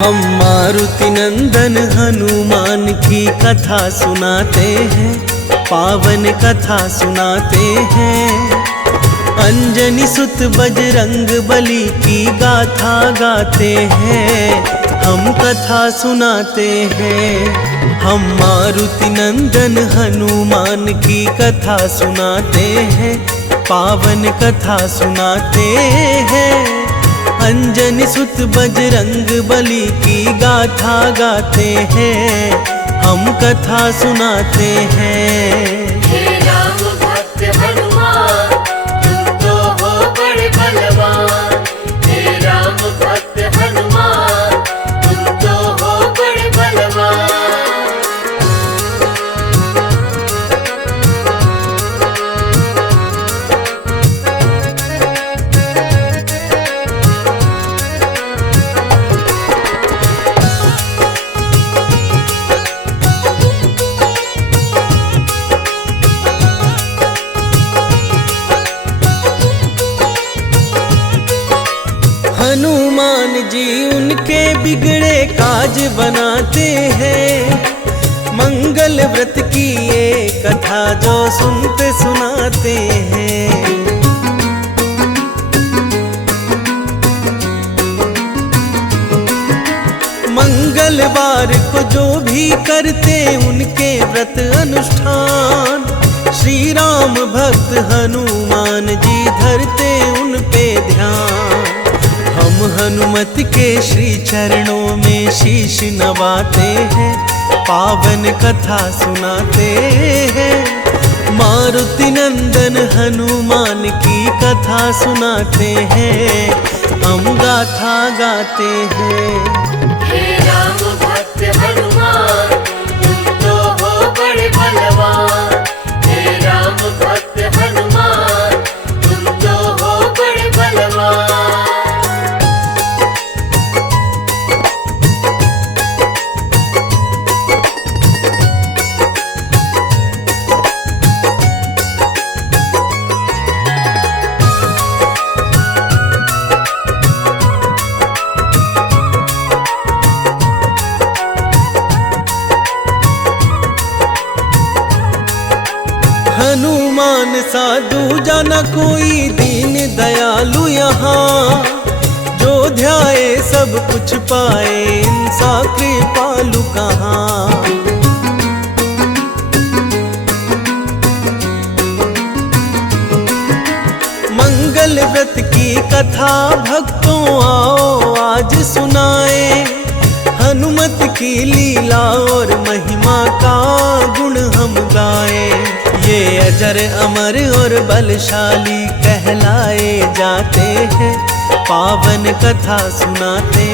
हम मारुति नंदन हनुमान की कथा सुनाते हैं, पावन कथा सुनाते हैं। अंजनी सुत बजरंग बली की गाथा गाते हैं, हम कथा सुनाते हैं। हम मारुति नंदन हनुमान की कथा सुनाते हैं, पावन कथा सुनाते हैं। अंजनी सुत बजरंग बली की गाथा गाते हैं, हम कथा सुनाते हैं। हे राम भक्त हनुमान, तुम तो हो बड़े बलवान। हे राम भक्त हनुमान, तुम तो हो बड़े बलवान। हनुमान जी उनके बिगड़े काज बनाते हैं, मंगल व्रत की ये कथा जो सुनते सुनाते हैं। मंगलवार को जो भी करते उनके व्रत अनुष्ठान, श्री राम भक्त हनुमान जी धरते उन पे ध्यान। हम हनुमत के श्री चरणों में शीश नवाते हैं, पावन कथा सुनाते हैं। मारुति नंदन हनुमान की कथा सुनाते हैं, हम गाथा गाते हैं। हे राम भक्त हनुमान, तुम तो हो बड़े बलवान। हे राम भक्त हनुमान, तुम तो हो बड़े बलवान। हनुमान साधु जाना कोई दीन दयालु यहाँ, जो ध्याए सब कुछ पाए इंसा कृपालु कहाँ। मंगल व्रत की कथा भक्तों आओ आज सुनाए, हनुमत की लीला और महिमा का गुण हम गाए। ये अजर अमर और बलशाली कहलाए जाते हैं, पावन कथा सुनाते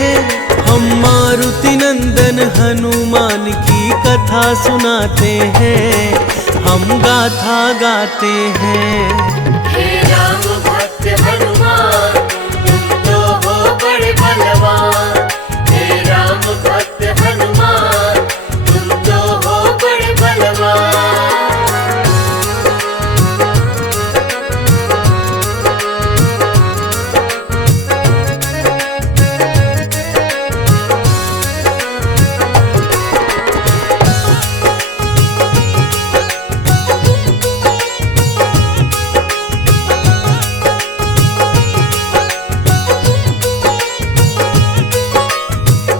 हैं। हम मारुति नंदन हनुमान की कथा सुनाते हैं, हम गाथा गाते हैं। हे राम भक्त हनुमान, तुम तो हो बड़े बलवान। हे राम भक्त हनुमान, तुम तो हो बड़े बलवान।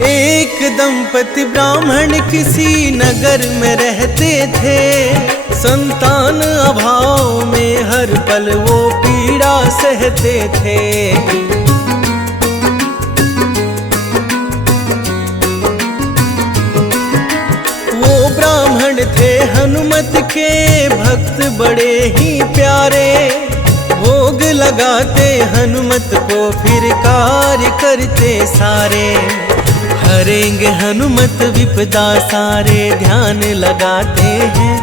एक दंपति ब्राह्मण किसी नगर में रहते थे, संतान अभाव में हर पल वो पीड़ा सहते थे। वो ब्राह्मण थे हनुमत के भक्त बड़े ही प्यारे, भोग लगाते हनुमत को फिर कार्य करते सारे। हरेंगे हनुमत विपदा सारे ध्यान लगाते हैं,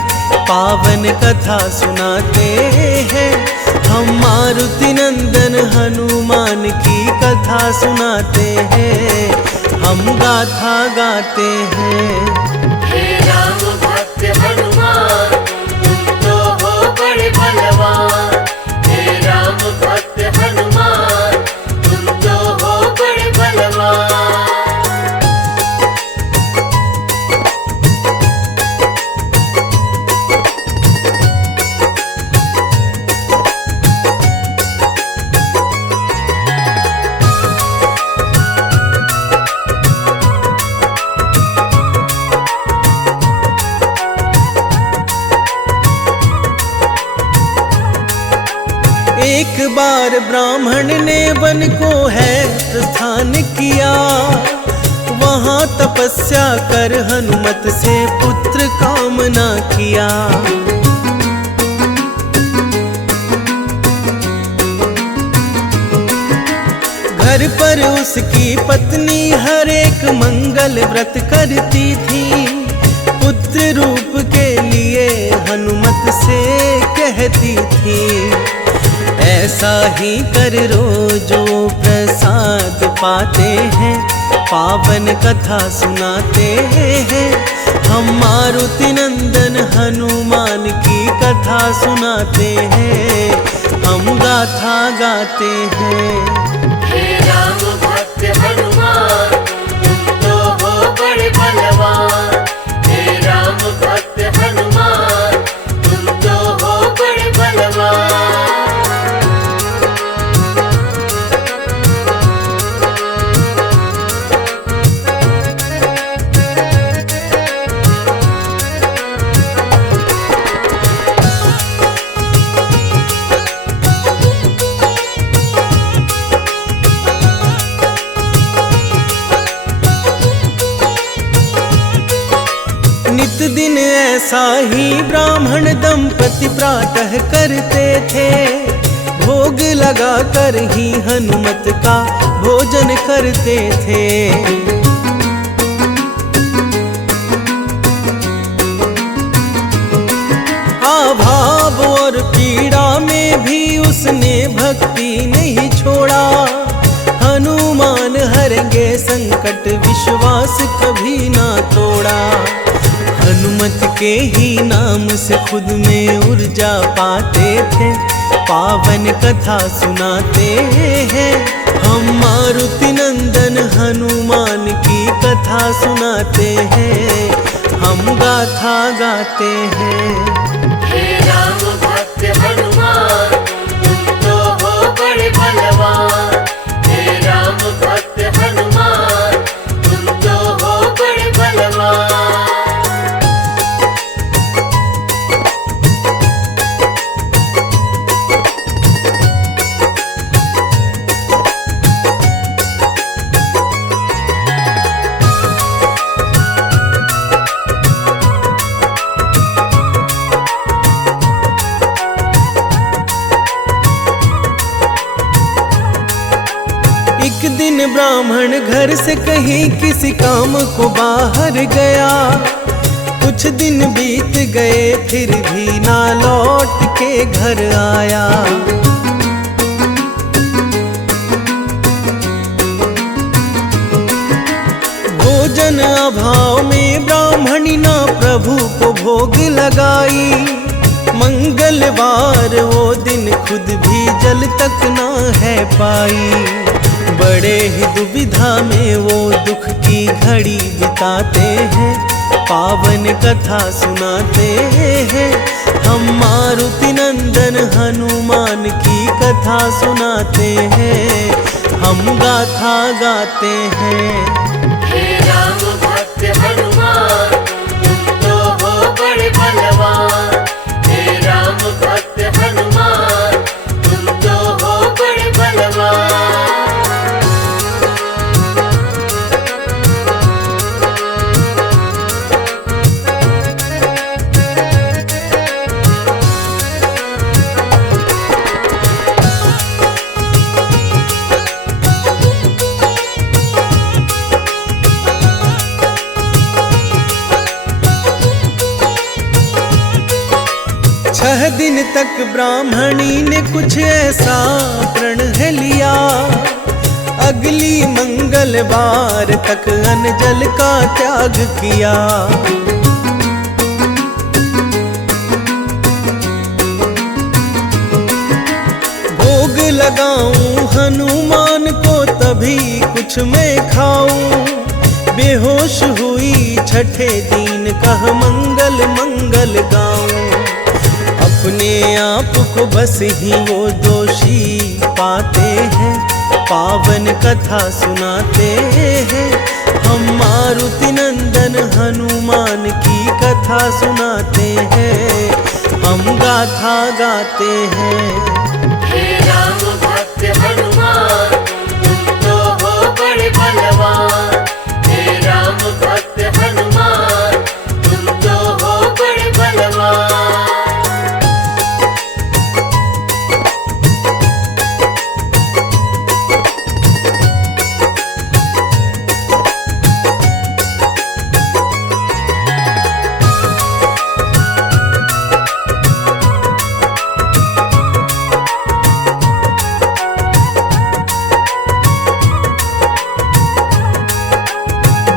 पावन कथा सुनाते हैं। हम मारुति नंदन हनुमान की कथा सुनाते हैं, हम गाथा गाते हैं। हे राम भक्त हनुमान, तुम तो हो बड़े बलवान। हे राम भक्त हनुमान, तुम तो हो बड़े बलवान। बार ब्राह्मण ने वन को है प्रस्थान किया, वहां तपस्या कर हनुमत से पुत्र कामना किया। घर पर उसकी पत्नी हर एक मंगल व्रत करती थी, पुत्र रूप के लिए हनुमत से कहती थी, ऐसा ही कर रोजो प्रसाद पाते हैं, पावन कथा सुनाते हैं। हम मारुति नंदन हनुमान की कथा सुनाते हैं, हम गाथा गाते हैं। हे राम भक्त हनुमान तुम तो हो बड़े बलवान, हे राम भक्त हनुमान तुम तो हो बड़े बलवान। नित दिन ऐसा ही ब्राह्मण दंपति प्रातः करते थे, भोग लगा कर ही हनुमत का भोजन करते थे। अभाव और पीड़ा में भी उसने भक्ति नहीं छोड़ा, हनुमान हरेंगे संकट विश्वास कभी ना तोड़ा। हनुमत के ही नाम से खुद में ऊर्जा पाते थे, पावन कथा सुनाते हैं। हम मारुति नंदन हनुमान की कथा सुनाते हैं, हम गाथा गाते हैं। हे राम भक्त हनुमान तुम तो हो बड़े बलवान, हे राम भक्त हनुमान तुम तो हो बड़े बलवान। एक दिन ब्राह्मण घर से कहीं किसी काम को बाहर गया, कुछ दिन बीत गए फिर भी ना लौट के घर आया। भोजन अभाव में ब्राह्मणी ना प्रभु को भोग लगाई, मंगलवार वो दिन खुद भी जल तक ना है पाई। बड़े ही दुविधा में वो दुख की घड़ी बिताते हैं, पावन कथा सुनाते हैं। हम मारुति नंदन हनुमान की कथा सुनाते हैं, हम गाथा गाते हैं। हे राम भक्त हनुमान तुम तो हो बड़े बलवान, हे राम भक्त हनुमान तुम तो हो बड़े बलवान। छह दिन तक ब्राह्मणी ने कुछ ऐसा प्रण है लिया, अगली मंगलवार तक अन्न जल का त्याग किया। भोग लगाऊं हनुमान को तभी कुछ मैं खाऊं, बेहोश हुई छठे दिन कह मंगल मंगल गाऊं। अपने आप को बस ही वो दोषी पाते हैं, पावन कथा सुनाते हैं। हम मारुति नंदन हनुमान की कथा सुनाते हैं, हम गाथा गाते हैं। हे राम भक्त हनुमान तुम तो हो बड़े बलवान। हे राम भक्त हनुमान तुम तो हो बड़े बलवान।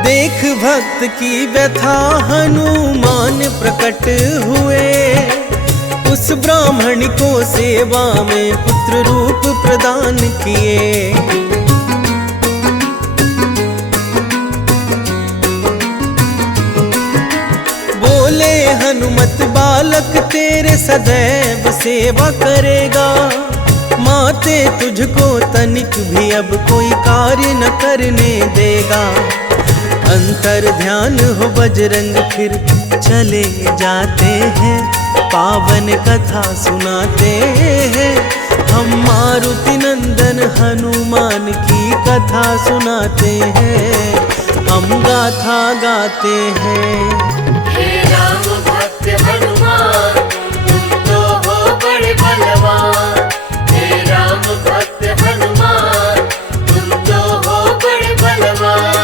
देख भक्त की व्यथा हनुमान प्रकट हुए, उस ब्राह्मण को सेवा में पुत्र रूप प्रदान किए। बोले हनुमत बालक तेरे सदैव सेवा करेगा, माते तुझको तनिक भी अब कोई कार्य न करने देगा। अंतर ध्यान हो बजरंग फिर चले जाते हैं, पावन कथा सुनाते हैं। हम मारुति नंदन हनुमान की कथा सुनाते हैं, हम गाथा गाते हैं। हे राम भक्त हनुमान तुम तो हो बड़े बलवान। हे राम भक्त हनुमान तुम तो हो बड़े बलवान।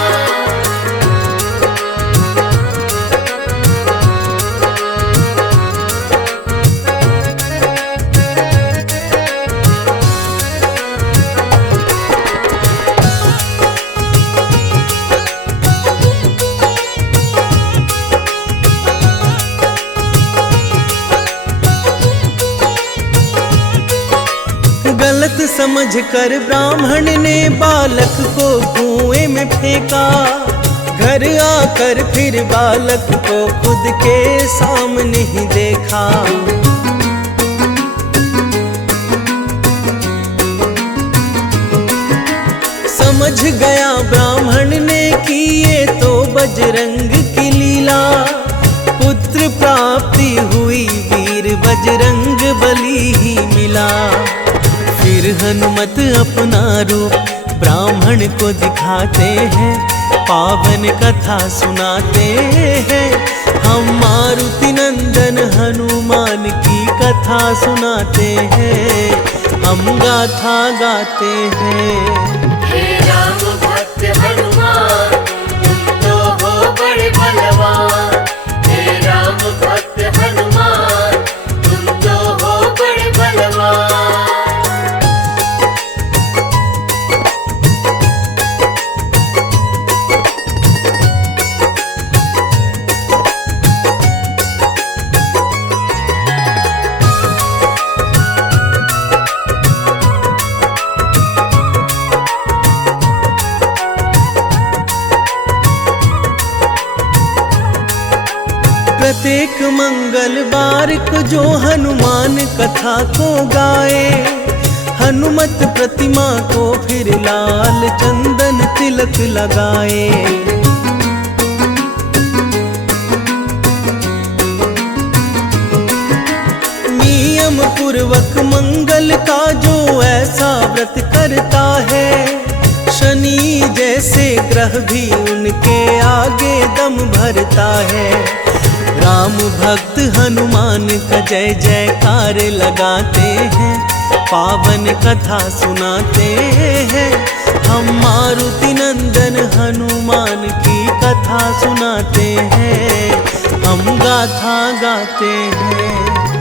गलत समझकर ब्राह्मण ने बालक को कुएं में फेंका, घर आकर फिर बालक को खुद के सामने ही देखा। समझ गया ब्राह्मण ने कि ये तो बजरंग की लीला, पुत्र प्राप्ति हुई वीर बजरंग बली ही मिला। फिर हनुमत अपना रूप ब्राह्मण को दिखाते हैं, पावन कथा सुनाते हैं। हम मारुति नंदन हनुमान की कथा सुनाते हैं, हम गाथा गाते हैं। हे राम भक्त हनुमान तुम तो हो बड़े बलवान। हे राम भक्त हनुमान तुम तो हो बड़े बलवान। प्रत्येक मंगलवार को जो हनुमान कथा को गाए, हनुमत प्रतिमा को फिर लाल चंदन तिलक लगाए। नियम पूर्वक मंगल का जो ऐसा व्रत करता है, शनि जैसे ग्रह भी उनके आगे दम भरता है। राम भक्त हनुमान का जय जयकार लगाते हैं, पावन कथा सुनाते हैं। हम मारुति नंदन हनुमान की कथा सुनाते हैं, हम गाथा गाते हैं।